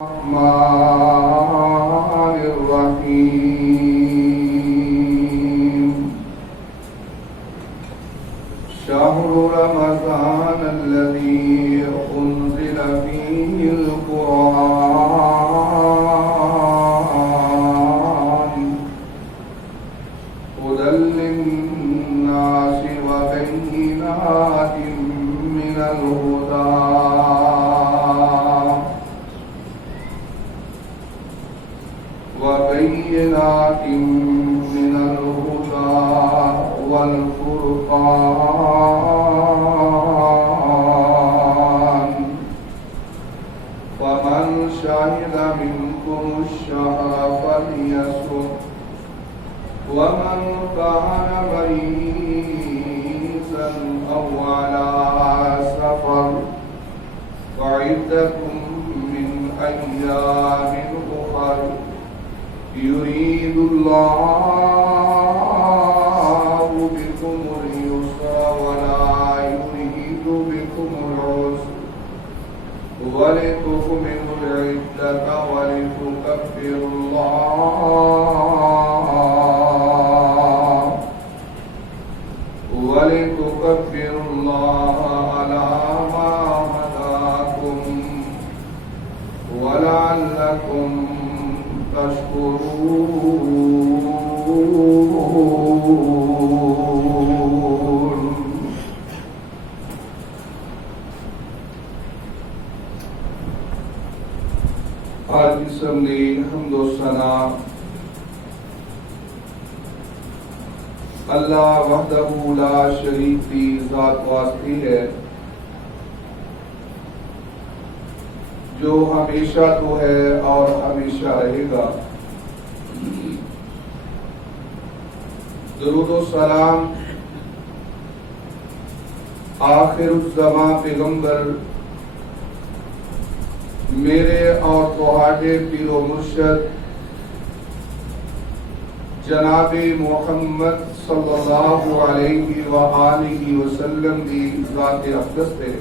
الرحمن الرحيم شهر رمضان الذي أنزل فيه القرآن هدى للناس وبينات من الهدى وبينات من الهدى والفرقان فمن شهد منكم الشهر فليصم ومن كان مريضا أو على سفر فعدة من أيام أخر يريد الله بكم اليسر ولا يريد بكم العسر ولتكملوا العدة ولتكبروا الله على ما هداكم ولعلكم تشكرون. آج اسمبلی حمد و ثنا اللہ وحدہ لا شریک کی ذات واسطے ہے جو ہمیشہ تو ہے اور ہمیشہ رہے گا. درود و سلام آخر الزمان پیغمبر میرے اور تہاڈے پیر و مرشد جناب محمد صلی اللہ علیہ وآلہ وسلم دی ذات اقدس تے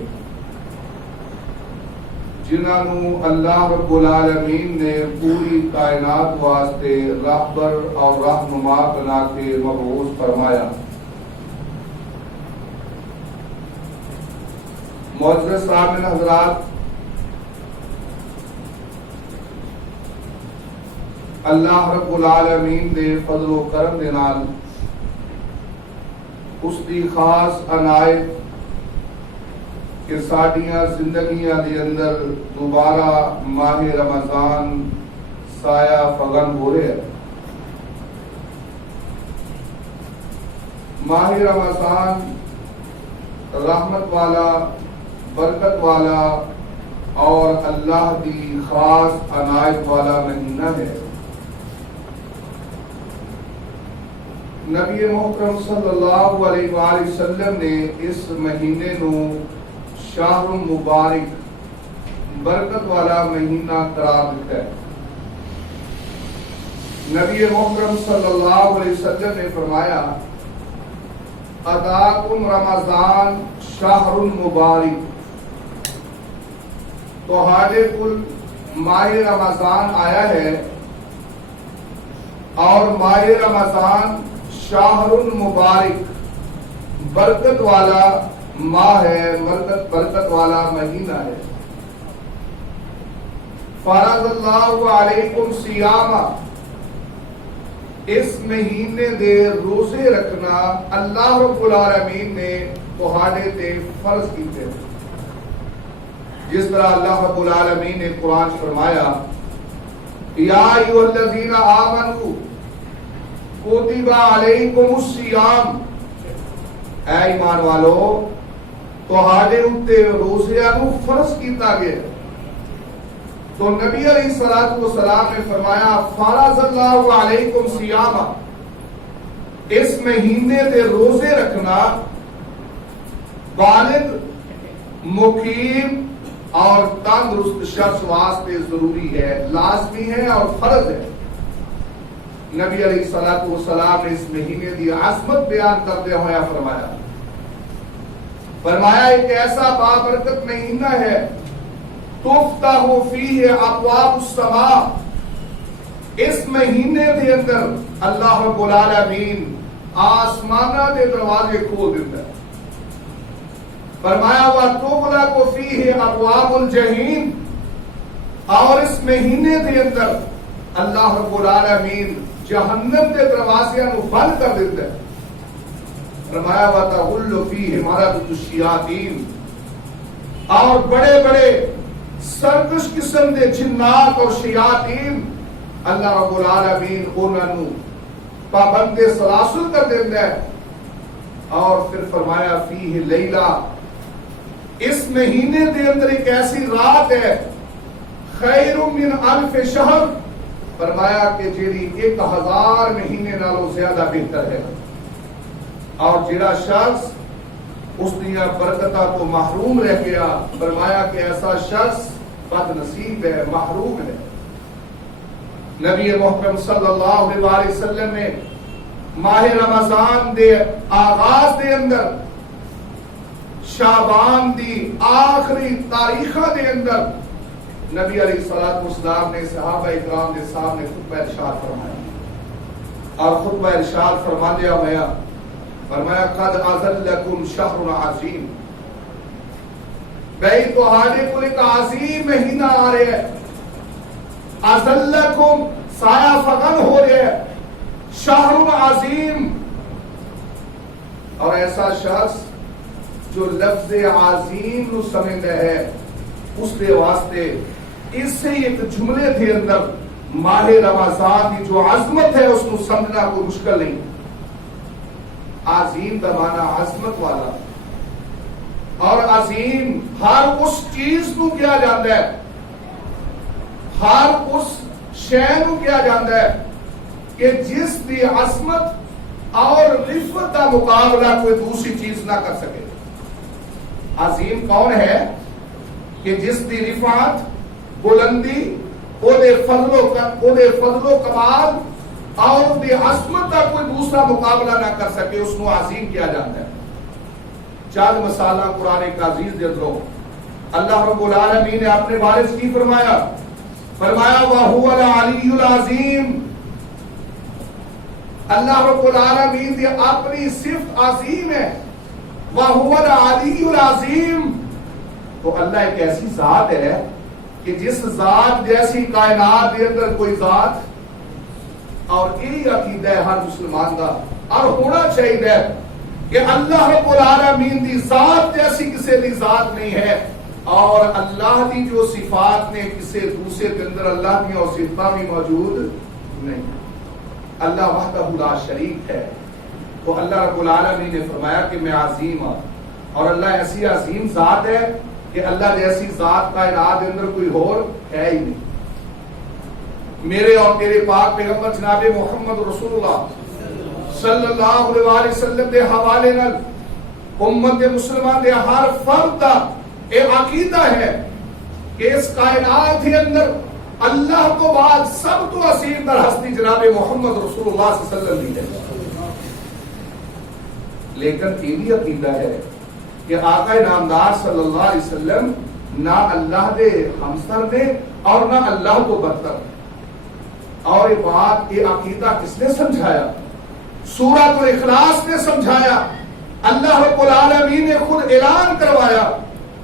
جنہاں نو اللہ رب العالمین نے پوری کائنات واسطے راہبر اور رہنما بنا کے مبعوث فرمایا. معزز سامعین حضرات، اللہ رب العالمین دے فضل و کرم دے نال اس دی خاص عنایت کہ ساڈیاں زندگیاں دے اندر دوبارہ ماہ رمضان سایہ فغن ہو رہے ہیں. ماہ رمضان رحمت والا، برکت والا اور اللہ دی خاص عنایت والا مہینہ ہے. نبی محترم صلی اللہ علیہ وآلہ وسلم نے اس مہینے نو شہر مبارک، برکت والا مہینہ قرار دیتا ہے. نبی محترم صلی اللہ علیہ وسلم نے فرمایا اتاکم رمضان شہر مبارک، تہاڈے کل ماہ رمضان آیا ہے اور ماہ رمضان شہر مبارک، برکت والا ماہ ہے، برکت والا مہینہ ہے. فرض اللہ علیکم صیامہ، اس مہینے دے روزے رکھنا اللہ رب العالمین نے تہاڈے تے فرض کیتے. جس طرح اللہ رب العالمین نے قرآن فرمایا یا ایھا الذین آمنوا کتب علیکم الصیام، اے ایمان والو تہاڈے اوتے روزیاں نو فرض کیتا گیا. تو نبی علیہ الصلوۃ والسلام نے فرمایا فرض اللہ علیکم صیامہ، اس مہینے دے روزے رکھنا بالغ، مقیم اور تندرست شخص واسطے ضروری ہے، لازمی ہے اور فرض ہے. نبی علیہ الصلوۃ والسلام نے اس مہینے کی عظمت بیان کرتے ہوئے فرمایا ایک ایسا بابرکت مہینہ ہے تفتح فیہ ابواب السماء، اس مہینے دے اندر اللہ رب العالمین آسمانہ دے دروازے کھول دیتا ہے. فرمایا وَتُغْلَقُ فِيهِ أَبْوَابُ الْجَحِيمِ، اور اس مہینے دے اندر اللہ رب العالمین جہنم کے دروازے نو بند کر دیتا ہے. فرمایا وَتَغُلُّ فِيهِ مَرَدُ الشَّيَاطِينِ، اور بڑے بڑے سرکش قسم دے جنات اور شیاطین اللہ رب العالمین انہاں نو پابند سلاسل کر دیتا ہے. اور پھر فرمایا فیہ لیلہ، اس مہینے دے اندر ایک ایسی رات ہے خیر من الف شہر، فرمایا کہ جیڑی 1000 مہینے نالوں زیادہ بہتر ہے. اور جیڑا شخص اس دنیا برکتہ کو محروم رہ گیا، فرمایا کہ ایسا شخص بد نصیب ہے، محروم ہے. نبی محترم صلی اللہ علیہ وسلم نے ماہ رمضان دے آغاز دے اندر شعبان دی آخری تاریخہ دے اندر نبی علیہ الصلوۃ والسلام نے صحابہ اکرام کے سامنے خطبہ ارشاد فرمایا، اور خطبہ ارشاد فرماندیا ہوا فرمایا قد اذلکم شہر عظیم، بھئی تو ہارے کو ایک عظیم مہینہ آ رہے ہے. اذلکم سایہ فغن ہو رہے ہے، شہر عظیم. اور ایسا شخص جو لفظ عظیم نو سمجھتا ہے اس دے واسطے اس سے ایک جملے تھے اندر ماہ رمضان کی جو عظمت ہے اس کو سمجھنا کوئی مشکل نہیں. عظیم کا معنی عظمت والا، اور عظیم ہر اس چیز کو کیا جاتا ہے، ہر اس شے کو کیا جاتا ہے کہ جس دی عظمت اور رفت کا مقابلہ کوئی دوسری چیز نہ کر سکے. عظیم کون ہے کہ جس دی رفعت، بلندی، او دے فضل و کمال اور دی عظمت کا کوئی دوسرا مقابلہ نہ کر سکے، اس کو عظیم کیا جاتا ہے. چند مثالہ قرآن عزیز دے دو. اللہ رب العالمین نے اپنے بارے میں کی فرمایا، فرمایا وَهُوَ الْعَلِيُّ الْعَظِيمُ، اللہ رب العالمین دی اپنی صفت عظیم ہے. وَهُوَ الْعَلِيُّ الْعَظِيمُ، تو اللہ ایک ایسی ذات ہے کہ جس ذات جیسی کائنات کے اندر کوئی ذات، اور یہی عقیدہ ہے ہر مسلمان کا اور ہونا چاہیے کہ اللہ رب العالمین دی ذات جیسی کسی دی ذات نہیں ہے، اور اللہ دی جو صفات نے کسی دوسرے کے اندر اللہ کی اور صفات بھی موجود نہیں. اللہ وحدہ لا شریک ہے. تو اللہ رب العالمین نے فرمایا کہ میں عظیم ہوں، اور اللہ ایسی عظیم ذات ہے کہ اللہ جیسی ذات کائنات کے اندر کوئی اور ہے ہی نہیں. میرے اور تیرے پاک پیغمبر جناب محمد رسول اللہ صلی اللہ علیہ وسلم دے حوالے نال امت مسلمان دے ہر فرد دا ایک عقیدہ ہے کہ اس کائنات کے اندر اللہ کو بعد سب تو عظیم در ہستی جناب محمد رسول اللہ صلی اللہ علیہ وسلم دی ہے. لیکن یہ بھی عقیدہ ہے کہ آقا نامدار صلی اللہ علیہ وسلم نہ اللہ دے ہمسر نے اور نہ اللہ کو برتر. اور یہ بات یہ عقیدہ کس نے سمجھایا؟ سورۃ الاخلاص نے سمجھایا. اللہ رب العالمین نے خود اعلان کروایا.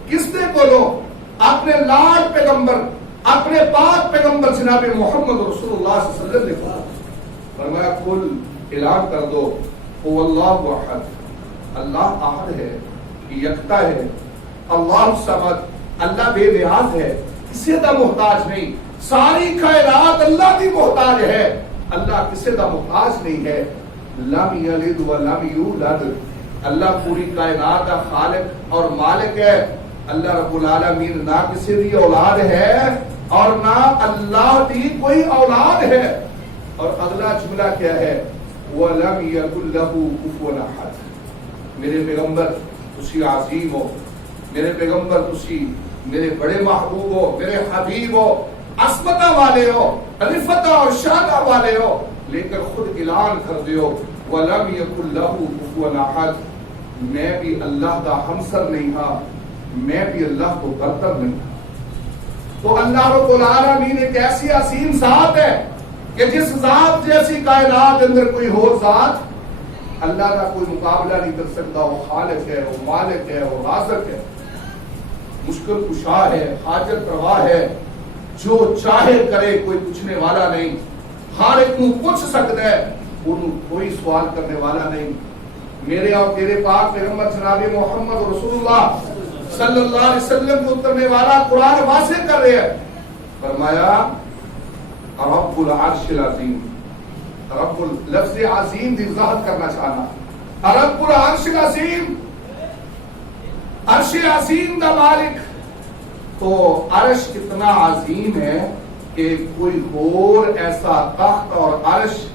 کس نے بولو؟ اپنے لاڈ پیغمبر، اپنے پاک پیغمبر جناب محمد رسول اللہ صلی اللہ علیہ وسلم نے کہا، فرمایا کل اعلان کر دو هو اللہ احد، اللہ احد ہے، یکتا ہے، اللہ صمد، اللہ بے نیاز ہے، کسی کا محتاج نہیں. ساری کائنات اللہ کی محتاج ہے، اللہ کسی کا محتاج نہیں ہے. لم یلد ولم یولد، اللہ پوری کائنات کا خالق اور مالک ہے. اللہ رب العالمین نہ کسی کی اولاد ہے اور نہ اللہ کی کوئی اولاد ہے. اور اگلا جملہ کیا ہے؟ وَلَمْ يَكُنْ لَهُ كُفُوًا أَحَدٌ. میرے پیغمبر تسی عظیم ہو، میرے پیغمبر تسی میرے بڑے محبوب ہو، میرے حبیب ہو، عصمتہ والے ہو، رفتہ اور شانہ والے ہو، لیکن خود اعلان کر دیو وَلَمْ يَكُنْ لَهُ كُفُوًا أَحَدٌ، میں بھی اللہ کا ہمسر نہیں ہاں، میں بھی اللہ کو برتر نہیں ہاں. تو اللہ رب العالمین ایک ایسی عظیم ذات ہے کہ جس ذات جیسی کائنات کے اندر کوئی اور ذات اللہ کا کوئی مقابلہ نہیں کر سکتا. وہ خالق ہے، وہ مالک ہے، وہ رازق ہے، مشکل کشا ہے، حاجت روا ہے، جو چاہے کرے، کوئی پوچھنے والا نہیں. ہر ایک کو پوچھ سکتا ہے، انہوں کوئی سوال کرنے والا نہیں. میرے اور تیرے پاک پیغمبر جناب محمد رسول اللہ صلی اللہ علیہ وسلم کو اترنے والا قرآن واضح کر رہے ہیں. فرمایا رب العرش العظیم. رب لفظ عظیم کی وضاحت کرنا چاہنا. رب العرش العظیم، عرش عظیم کا مالک. تو عرش اتنا عظیم ہے کہ کوئی اور ایسا تخت اور عرش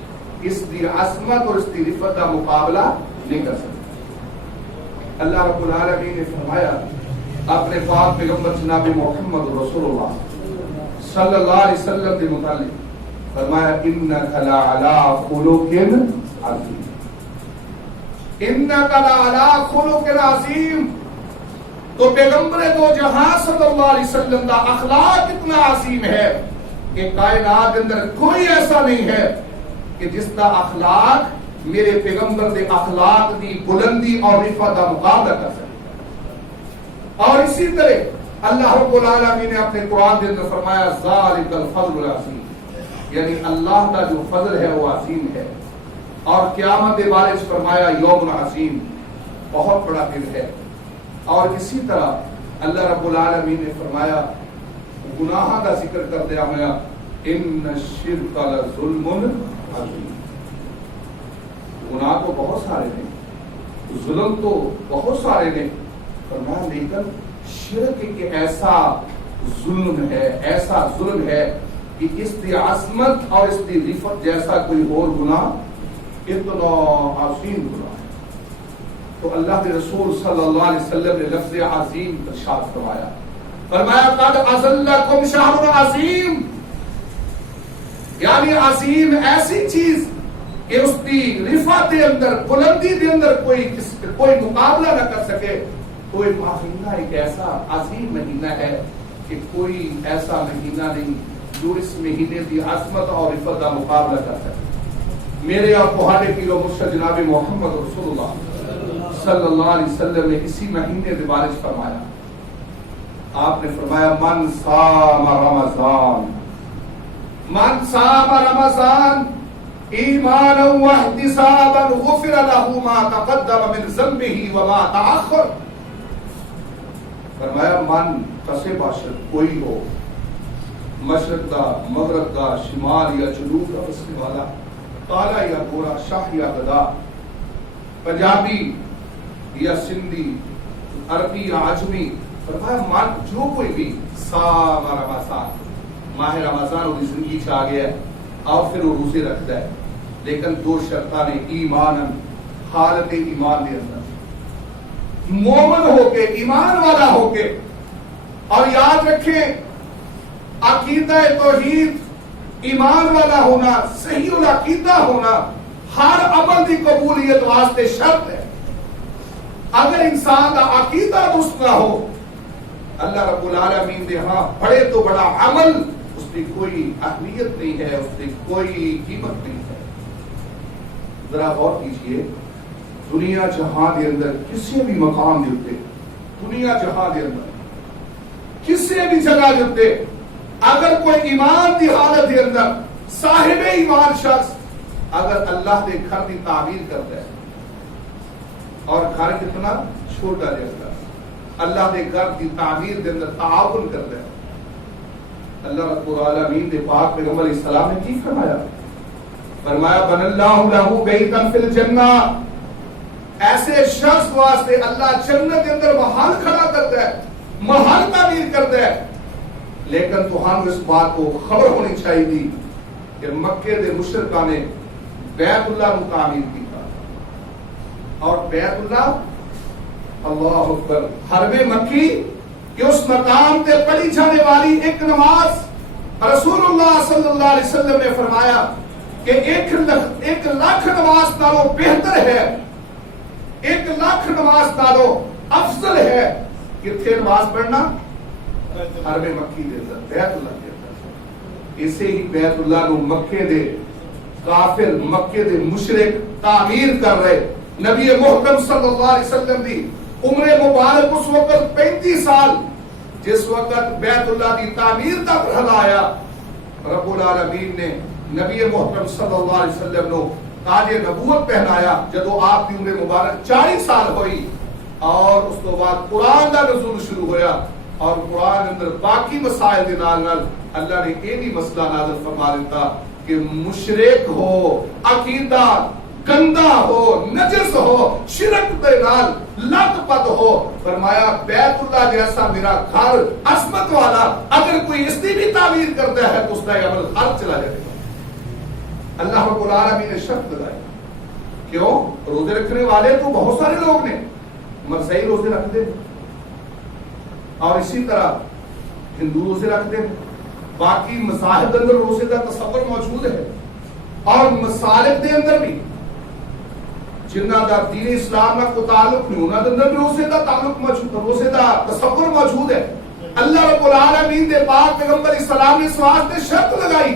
اس کی عظمت اور اس کی رفعت کا مقابلہ نہیں کر سکتا. اللہ رب العالمین نے فرمایا اپنے پاک پیغمبر جناب محمد رسول اللہ صلی اللہ علیہ وسلم کے متعلق فرمایا انک لعلی خلق عظیم. انک لعلی خلق عظیم. تو پیغمبر دو جہاں صلی اللہ علیہ وسلم کا اخلاق اتنا عظیم ہے کہ کائنات کے اندر کوئی ایسا نہیں ہے کہ جس کا اخلاق میرے پیغمبر کے اخلاق کی بلندی اور رفعت کا مقابلہ کر سکے. اور اسی طرح اللہ رب العالمین نے اپنے قرآن کے اندر فرمایا ذالک الفضل العظیم، یعنی اللہ کا جو فضل ہے وہ عظیم ہے. اور قیامت کے بارے میں فرمایا یوم عظیم، بہت بڑا دن ہے. اور اسی طرح اللہ رب العالمین نے فرمایا گناہ کا ذکر کرتے ہمیں ان الشرک لظلم عظیم. گناہ تو بہت سارے ہیں، ظلم تو بہت سارے ہیں، فرمایا لیکن شرک ایک ایسا ظلم ہے، ایسا ظلم ہے کہ اس کی عظمت اور اس کی رفعت جیسا کوئی اور گناہ اتنا عظیم گناہ. تو اللہ کے رسول صلی اللہ علیہ وسلم نے لفظ عظیم ارشاد فرمایا. فرمایا قد اذلکم شہر عظیم، یعنی عظیم ایسی چیز کہ اس کی رفعت کے اندر، بلندی کے اندر کوئی مقابلہ نہ کر سکے. کوئی مہینہ ایک ایسا عظیم مہینہ ہے کہ کوئی ایسا مہینہ نہیں جو اس مہینے کی عظمت اور رفعت کا مقابلہ کر سکے. میرے اور تمہارے پیر و مرشد جناب محمد رسول اللہ صلی اللہ علیہ وسلم نے اسی مہینے کے بارے میں فرمایا. آپ نے فرمایا من صام رمضان، من صام رمضان ایمانا واحتسابا غفر له ما تقدم من ذنبه وما تأخر. فرمایا من کسے باشد کوئی ہو، مشرق کا، مغرب کا، شمال یا جنوب کا بسنے والا، کالا یا گورا، شاہ یا گدا، پنجابی یا سندھی، عربی یا عجمی، فرمایا من جو کوئی بھی صام رمضان، ماہ رمضان اور زندگی سے آ گیا ہے اور پھر وہ روزے رکھتا ہے، لیکن دو شرطاں نے ایمان، حالت ایمان کے اندر مومن ہو کے، ایمان والا ہو کے. اور یاد رکھیں عقیدہ توحید، ایمان والا ہونا، صحیح العقیدہ ہونا ہر عمل کی قبولیت واسطے شرط ہے. اگر انسان کا عقیدہ درست نہ ہو، اللہ رب العالمین دے ہاں بڑے تو بڑا عمل اس کی کوئی اہمیت نہیں ہے، اس کی کوئی قیمت نہیں ہے. ذرا غور کیجئے، دنیا جہاں دے اندر کسی بھی مقام دے اتے، دنیا جہاں دے اندر کسی بھی جگہ دے اتے اگر کوئی ایمان دی حالت دے اندر صاحب ایمان شخص اگر اللہ دے گھر دی تعمیر کرتا ہے، اور گھر کتنا چھوٹا دے اندر اللہ دے گھر دی تعمیر دے اندر تعاون کرتا ہے، اللہ رب العالمین دے پاک پیغمبر علیہ السلام نے کی فرمایا؟ فرمایا بن اللہ لہو بیتا فی الجنہ، ایسے شخص واسطے اللہ جنت کے اندر محل کھڑا کرتا ہے، محل تعمیر کرتا ہے. لیکن تو ہم اس بات کو خبر ہونی چاہیے تھی کہ مکے دے مشرکاں نے بیت اللہ کو تعمیر کیا، اور بیت اللہ اللہ اکبر حرم مکی کہ اس مقام تے پڑھی جانے والی ایک نماز رسول اللہ صلی اللہ علیہ وسلم نے فرمایا کہ ایک لاکھ نماز نالوں بہتر ہے، ایک لاکھ نماز نالوں افضل ہے. کتنے نماز پڑھنا؟ حرم مکی دے اندر بیت اللہ دے اندر اسے ہی بیت اللہ نو مکے دے کافر مکے دے مشرک تعمیر کر رہے نبی محترم صلی اللہ علیہ وسلم دی عمر مبارک اس وقت 35 سال جس وقت بیت اللہ دی تعمیر دا مرحلہ آیا رب العالمین نے نبی محترم صلی اللہ علیہ وسلم نو تاج نبوت پہنایا جدو آپ کی عمر مبارک 40 سال ہوئی اور اس تو بعد قرآن دا نزول شروع ہویا اور قرآن اندر باقی مسائل دے نال نال اللہ نے یہ بھی مسئلہ نازل فرما دیتا کہ مشرک ہو عقیدہ گندا ہو نجس ہو شرک دے نال لت پت ہو فرمایا بیت اللہ جیسا میرا گھر عظمت والا اگر کوئی اس کی بھی تعمیر کرتا ہے تو اس کا عمل خرچ چلا جائے گا اللہ رب العالمین نے شرط لگائی کیوں روزے رکھنے والے تو بہت سارے لوگ نے مگر صحیح روزے رکھتے ہیں اور اسی طرح ہندو روزے رکھتے ہیں باقی مذاہب اندر روزے کا تصور موجود ہے اور مسالک دے اندر بھی جنہ دا دین اسلام نہ کو تعلق نہیں انہاں دے اندر بھی روزے دا تعلق موجود ہے روزے دا تصور موجود ہے اللہ رب العالمین دے پاک پیغمبر اسلام نے اس واسطے شرط لگائی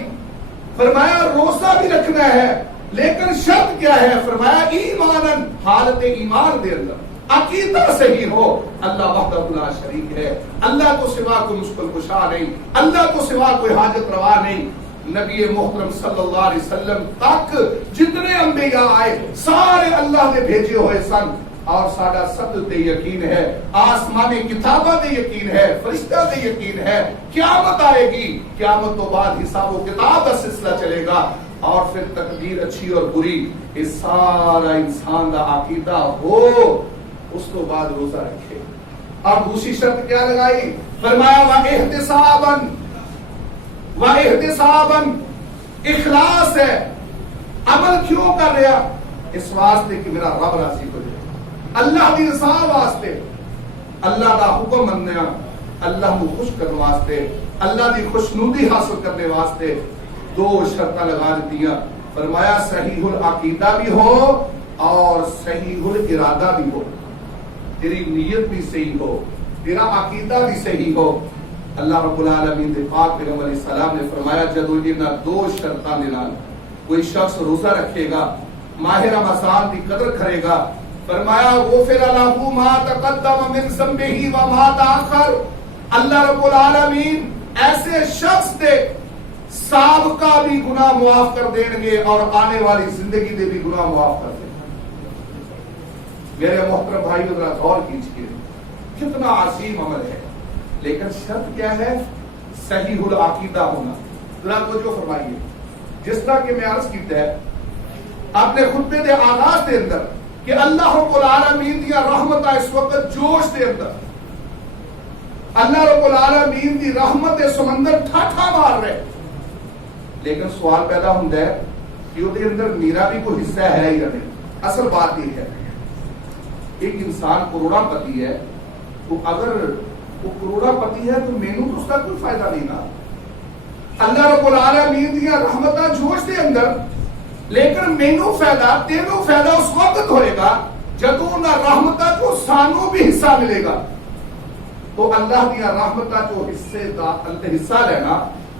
فرمایا روزہ بھی رکھنا ہے لیکن شرط کیا ہے فرمایا ایمانن حالت ایمان دے اندر عقیدہ صحیح ہو اللہ وحدہ لا شریک ہے اللہ کو سوا کوئی مشکل کشا نہیں اللہ کو سوا کوئی حاجت روا نہیں نبی محترم صلی اللہ علیہ وسلم تک جتنے انبیاء آئے سارے اللہ نے بھیجے ہوئے سن اور ساڈا سب تے یقین ہے آسمانی کتاباں تے یقین ہے فرشتہ تے یقین ہے قیامت آئے گی قیامت تو بعد حساب و کتاب کا سلسلہ چلے گا اور پھر تقدیر اچھی اور بری یہ سارا انسان دا عقیدہ ہو اس کو بعد روزہ رکھے اور دوسری شرط کیا لگائی فرمایا وَاِحْتِسَابًا اخلاص ہے عمل کیوں کر رہا اس واسطے کہ میرا رب راضی ہو جائے اللہ دی رضا واسطے اللہ دا حکم مننا اللہ کو خوش کرنے واسطے اللہ دی خوشنودی حاصل کرنے واسطے دو شرطیں لگا دیا فرمایا صحیح العقیدہ بھی ہو اور صحیح الارادہ بھی ہو تیری نیت بھی صحیح ہو تیرا عقیدہ بھی صحیح ہو اللہ رب العالمین دے پاک پیغمبر علیہ السلام نے فرمایا جدو انہاں دو شرطاں دے نال کوئی شخص روزہ رکھے گا ماہ رمضان کی قدر کرے گا فرمایا غفر لہ ما تقدم من ذنبہ وما تاخر اللہ رب العالمین ایسے شخص دے سابقہ بھی گناہ معاف کر دیں گے اور آنے والی زندگی دے بھی گناہ معاف کر دیں گے میرے محترم بھائی ذرا غور کیجئے کتنا عظیم عمل ہے لیکن شرط کیا ہے صحیح العقیدہ ہونا ذرا توجہ فرمائیے جس طرح کہ میں عرض کیتا ہے اپنے خطبے دے آغاز دے اندر کہ اللہ رب العالمین دیا رحمت اس وقت جوش دے اندر اللہ رب العالمین دی رحمت دے سمندر ٹھاٹھا مار رہے لیکن سوال پیدا ہوتا ہے کہ وہ دے اندر میرا بھی کوئی حصہ ہے یا نہیں اصل بات یہ ہے ایک انسان کروڑا پتی ہے تو اگر وہ کروڑا پتی ہے تو مینو تو اس کا کوئی فائدہ نہیں نا اللہ رب العالمین دیا رحمتہ جوش دے اندر لیکن مینو فائدہ تینوں فائدہ اس وقت ہوئے گا جدو نہ رحمتہ جو سانو بھی حصہ ملے گا تو اللہ دیا رحمتہ جو حصہ لینا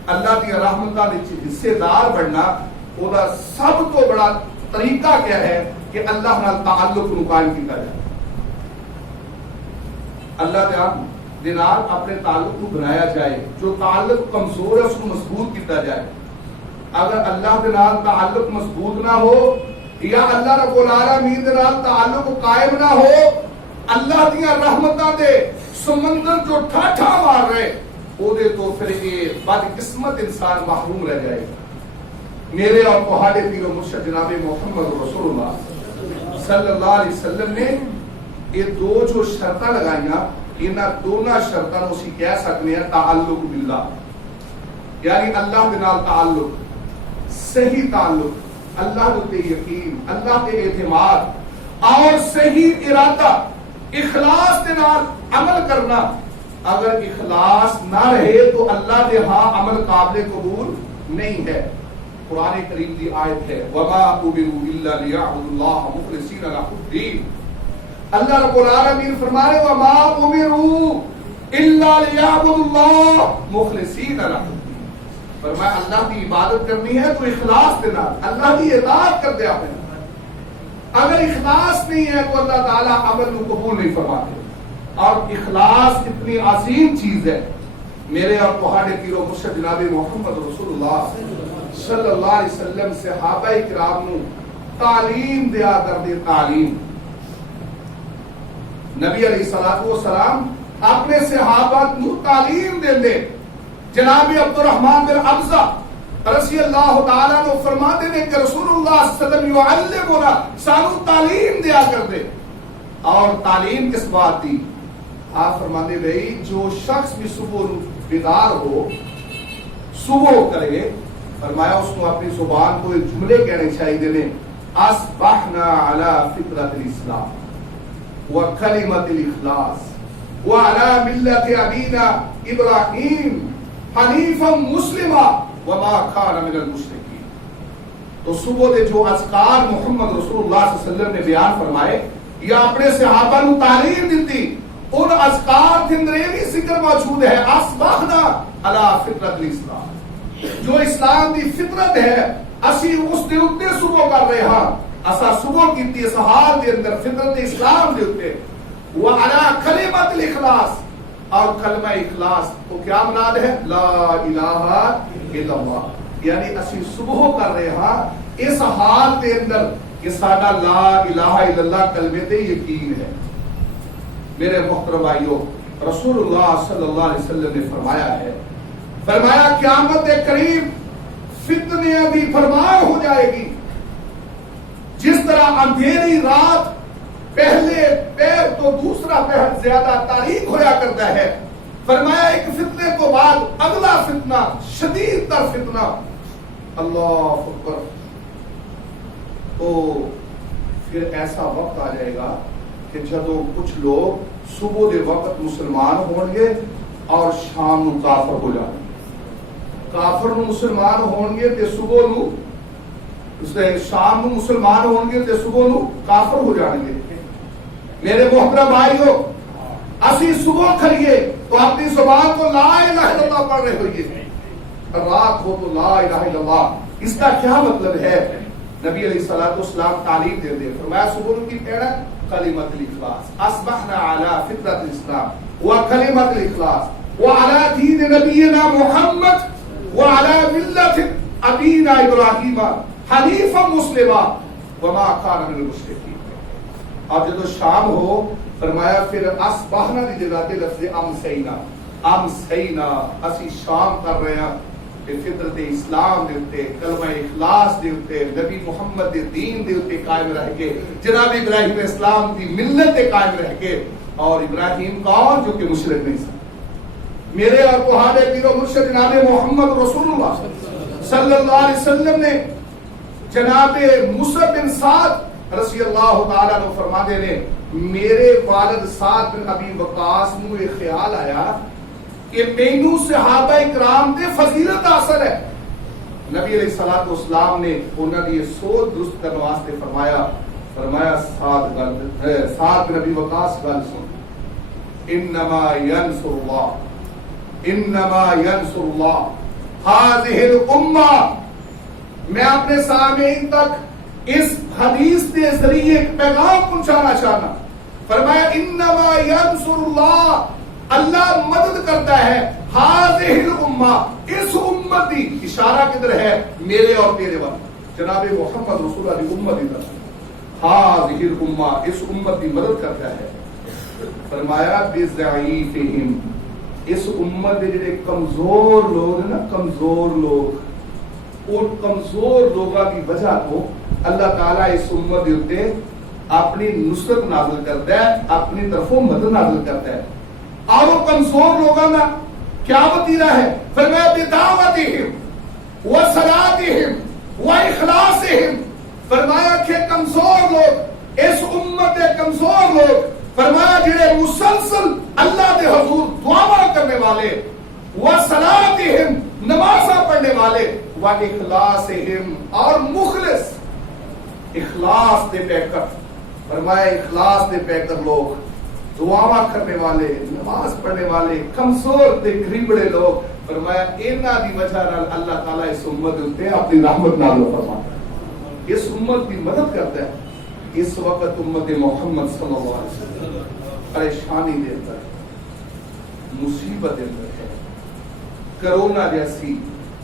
اللہ دیا رحمتہ حصے دار بڑھنا وہ سب تو بڑا طریقہ کیا ہے کہ اللہ نال تعلق نو قائم کیتا جائے اللہ دے نال اپنے تعلق کو بنایا جائے جو تعلق کمزور ہے اس کو مضبوط کیتا جائے اگر اللہ دے نال تعلق مضبوط نہ ہو یا اللہ رب العالمین دے نال تعلق قائم نہ ہو اللہ دیا رحمتاں دے سمندر جو ٹھاٹھا مار رہے او دے تو پھر یہ بد قسمت انسان محروم رہ جائے گا میرے اور تہاڈے پیر و مرشد جناب محمد رسول اللہ صلی اللہ علیہ وسلم نے یہ دو جو شرطاں لگائیاں انہاں دونوں شرطاں نوں اسی کہہ سکتے ہیں تعلق باللہ یعنی اللہ دے نال تعلق صحیح تعلق اللہ تے یقین اللہ تے اعتماد اور صحیح ارادہ اخلاص دے نال عمل کرنا اگر اخلاص نہ رہے تو اللہ دے ہاں عمل قابل قبول نہیں ہے قرآن کریم کی آیت ہے وما امروا الا ليعبدوا الله مخلصين له الدين اللہ رب العالمین فرمائے وما امروا الا لیعبدوا اللہ مخلصین لہ الدین. فرمایا اللہ کی عبادت کرنی ہے تو اخلاص دینا، اللہ کی اطاعت کر دے. آپ نے اگر اخلاص نہیں ہے تو اللہ تعالیٰ عمل کو قبول نہیں فرماتے. اور اخلاص اتنی عظیم چیز ہے. میرے اور تہاڈے پیر و مرشد جناب محمد رسول اللہ صلی اللہ علیہ وسلم صحابہ کرام نو تعلیم دیا کر دے. تعلیم نبی علیہ الصلوۃ والسلام اپنے صحابہ کو تعلیم دے دے. جناب عبد الرحمن بن ابزہ رضی اللہ تعالیٰ نے فرماتے ہیں کہ رسول اللہ صلی اللہ علیہ وسلم یعلمنا، سانو تعلیم دیا کر دے. اور تعلیم کس بات دی؟ آپ فرماتے بھائی جو شخص بھی صبح بیدار ہو، صبح کرے، فرمایا اس کو اپنی زبان کو ایک جملے کہنے چاہیے نے اصبحنا علی فطرت الاسلام وکلمۃ الاخلاص وعلی ملت ابینا ابراہیم حنیفا مسلما وما کان من المشرکین. تو صبح دے جو اذکار محمد رسول اللہ صلی اللہ علیہ وسلم نے بیان فرمائے یا اپنے صحابہ نو تعلیم دیتی، ان اذکار کے اندر بھی ذکر موجود ہے اصبحنا علی فطرت الاسلام. جو اسلام دی فطرت ہے اسی اس دے اوتے صبح کر رہے ہاں. اسا صبح کیتی اس حال دے اندر فطرت اسلام دے اوتے وعلی کلمۃ الاخلاص. اور کلمہ اخلاص کو کیا مراد ہے؟ لا الہ الا اللہ. یعنی اسی صبح کر رہے ہاں اس حال دے اندر کہ ساڈا لا الہ الا اللہ کلمے تے یقین ہے. میرے محترم بھائیو، رسول اللہ صلی اللہ علیہ وسلم نے فرمایا قیامت قریب فتنے بھی فرمان ہو جائے گی. جس طرح اندھیری رات پہلے پہر تو دوسرا پہر زیادہ تاریک ہویا کرتا ہے، فرمایا ایک فتنے کو بعد اگلا فتنہ شدید تر فتنہ. اللہ اکبر. تو پھر ایسا وقت آ جائے گا کہ جدو کچھ لوگ صبح دے وقت مسلمان ہون گے اور شام نو کافر ہو جائیں گے. کافر نو مسلمان ہون گے تے صبح نو شام نو مسلمان ہون گے تے صبح نو کافر ہو جائیں گے. میرے محترم بھائیو، اسی صبح کھڑیے تو اپنی زبان کو لا الہ الا اللہ پڑھ رہے ہوئیے، رات ہو تو لا الہ الا اللہ. اس کا کیا مطلب ہے؟ نبی علیہ الصلوۃ والسلام تعلیم دے دے. فرمایا صبح کی کہنا کلمۃ الاخلاص اصبحنا علی فطرت الاسلام وکلمۃ الاخلاص وعلی دین نبینا محمد وعلی ملت ابینا ابراہیم حنیفا مسلما وما کان من المشرکین. اب جب شام ہو فرمایا پھر اصبحنا دی جگہ تے لفظ امسینا اسی شام کر رہے ہیں کہ فطرت اسلام دے اتے کلمہ اخلاص دے اتے نبی محمد دے دین دے اتے قائم رہ کے جناب ابراہیم اسلام دی ملت دے قائم رہ کے. اور ابراہیم کون؟ جو کہ مشرک نہیں تھا. میرے اور تہاڈے پیر و مرشد جناب محمد رسول اللہ صلی اللہ علیہ وسلم نے جناب موسیٰ بن سعد رضی اللہ تعالیٰ نے فرماتے نے میرے والد سعد بن ابی وقاص نو ایک خیال آیا کہ مینو صحابہ کرام دے فضیلت حاصل ہے. نبی علیہ الصلوۃ والسلام نے انہاں دی سوچ درست کرنے واسطے فرمایا سعد بن ابی وقاص گل سن. انما ينصر اللہ هذه الامہ. میں اپنے سامعین تک اس حدیث کے ذریعے ایک پیغام پہنچانا چاہنا. فرمایا انما ينصر اللہ، اللہ مدد کرتا ہے هذه الامہ، اس امت کی. اشارہ کدھر ہے؟ میرے اور تیرے وقت جناب محمد رسول اللہ کی امت کی طرف. هذه الامہ، اس امت کی مدد کرتا ہے. فرمایا بضعیفہم، اس امت کے جڑے کمزور لوگ ہیں نا، کمزور لوگ، ان کمزور لوگوں کی وجہ تو اللہ تعالیٰ اس امت کے اوپر اپنی نصرت نازل کرتا ہے، اپنی طرفوں مدد نازل کرتا ہے. اور وہ کمزور لوگوں کا کیا وتیرہ ہے؟ فرمایا بدعوتہم وصلاتہم واخلاصہم. فرمایا کہ کمزور لوگ، اس امت کے کمزور لوگ، فرمایا جڑے مسلسل اللہ دے حضور دعا کرنے والے، وصلاتہم نمازاں پڑھنے والے، واخلاصہم اور مخلص، اخلاص دے پیکر. فرمایا اخلاص دے پیکر لوگ دعا کرنے والے, نماز پڑھنے والے, کمزور تے گریبڑے لوگ, فرمایا انہاں دی وجہ نال اللہ تعالی اس امت تے اپنی رحمت نازل فرماتا ہے, اس امت کی مدد کرتا ہے. اس وقت امت محمد صلی اللہ علیہ وسلم پریشانی دے اندر, مصیبت دے اندر ہے. کرونا جیسی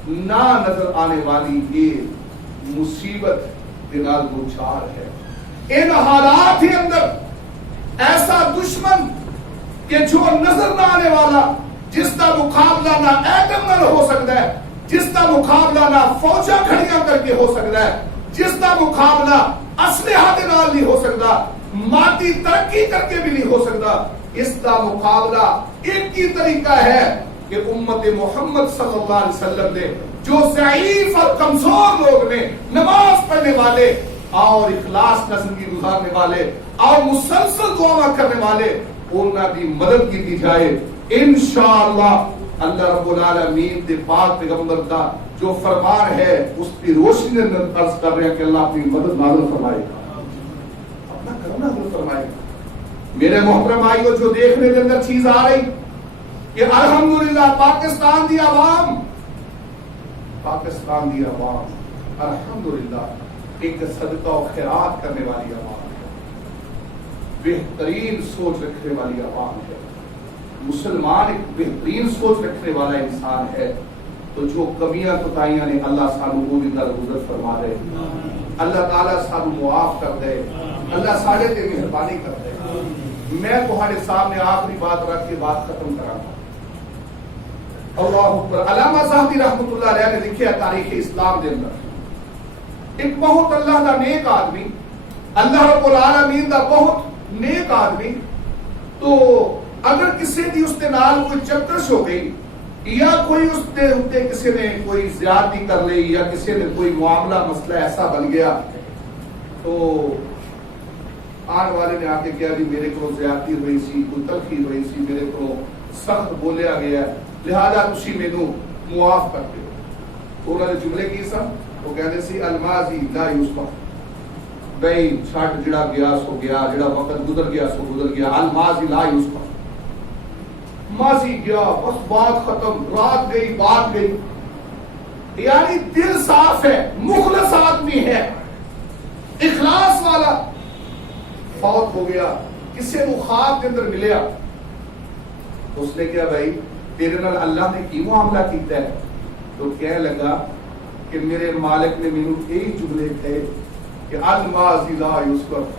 نہ نظر آنے والی یہ مصیبت کے نال دوچار ہے. ان حالات کے اندر ایسا دشمن کہ جو نظر نہ آنے والا, جس کا مقابلہ نہ ایٹم نہ ہو سکتا ہے, جس کا مقابلہ نہ فوجاں کھڑیاں کر کے ہو سکتا ہے, جس کا مقابلہ اسلحہ کے نال نہیں ہو سکتا, مادی ترقی کر کے بھی نہیں ہو سکتا. اس کا مقابلہ ایک ہی طریقہ ہے کہ امت محمد صلی اللہ علیہ وسلم نے, جو ضعیف اور کمزور لوگ نے, نماز پڑھنے والے اور اخلاص نہ زندگی گزارنے والے اور مسلسل دعا کرنے والے, انہاں دی مدد کی جائے. انشاءاللہ اللہ رب العالمین دے پاک پیغمبر کا جو فرمان ہے اس کی روشنی میں عرض کر رہے ہیں کہ اللہ اپنی مدد نازل فرمائے گا, اپنا کرم نازل فرمائے گا. میرے محترم بھائیو, جو دیکھنے کے اندر چیز آ رہی کہ الحمدللہ پاکستان دی عوام, پاکستان دی عوام الحمدللہ ایک صدقہ و خیرات کرنے والی عوام ہے, بہترین سوچ رکھنے والی عوام ہے. مسلمان ایک بہترین سوچ رکھنے والا انسان ہے. تو جو کمیاں کوتاہیاں نے اللہ سانو وہ بھی درگزر فرما دے, اللہ تعالیٰ سانو معاف کر دے, اللہ ساڑے تے مہربانی کر دے. میں تہاڈے سامنے آخری بات رکھ کے بات ختم کراں. اللہ اکبر. علامہ صاحبی رحمۃ اللہ علیہ نے لکھا تاریخ اسلام دے اندر ایک بہت اللہ دا نیک آدمی, اللہ رب العالمین دا بہت نیک آدمی, تو اگر کسی دی اس دے نال کوئی چکرش ہو گئی یا کوئی اس دے اتے کسی نے کوئی زیادتی کر لی یا کسی نے کوئی معاملہ مسئلہ ایسا بن گیا, تو آن والے نے آ کے کہا جی میرے کو زیادتی ہوئی سی, کوئی تلخی ہوئی سی, میرے کو سخت بولیا گیا, لہذا تسی مینوں معاف کر دیو. تو انہوں نے جملے کی سن, وہ کہتے سی الماضی لا یوسف, بھئی چھٹ جڑا گیا سو گیا, جڑا وقت گزر گیا سو گزر گیا, الماضی لا یوسف, ماضی گیا بس بات ختم, رات گئی بات گئی. یعنی دل صاف ہے, مخلص آدمی ہے, اخلاص والا, فوت ہو گیا, کسی کو خواب کے اندر ملیا, اس نے کہا بھائی تیرے نال اللہ نے کی معاملہ کیتا ہے؟ تو کہنے لگا کہ میرے مالک نے مینوں یہی جملے تھے کہ الماضی لا یوسف,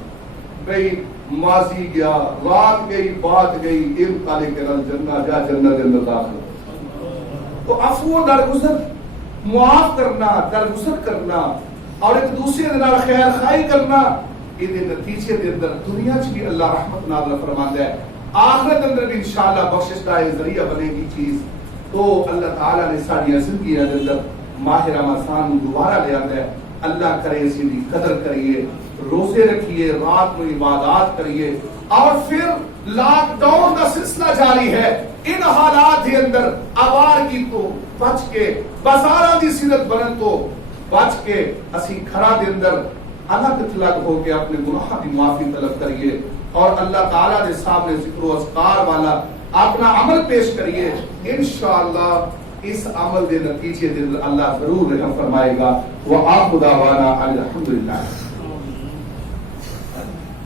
بھائی ماضی گیا, رات گئی, بات گئی, ان کالے کے نال جنہ جا جنہ کے اندر داخل. تو عفو درگزر, معاف کرنا, درگزر کرنا اور ایک دوسرے کے نال خیر خائی کرنا, یہ نتیجے دے اندر دنیا چ بھی اللہ رحمت نازل فرماندا ہے, آخرت اندر بھی انشاءاللہ بخشش کا ذریعہ بنے گی چیز. تو اللہ تعالیٰ نے ساری زندگی کے اندر ماہ رمضان دوبارہ لے آتا ہے. اللہ کرے اسی دی قدر کریے, روزے رکھیے, رات کو عبادات کریے, اور پھر لاک ڈاؤن کا سلسلہ جاری ہے. ان حالات کے اندر آوارگی تو بچ کے, بازاراں دی سیرت بنن تو بچ کے, اسی گھراں دے اندر الگ تھلگ ہو کے اپنے گناہ کی معافی طلب کریے, اور اللہ تعالیٰ کے سامنے ذکر و اذکار والا اپنا عمل پیش کریے. انشاءاللہ اس عمل دے نتیجے دے اللہ ضرور رحم فرمائے گا. وآخر دعوانا الحمدللہ.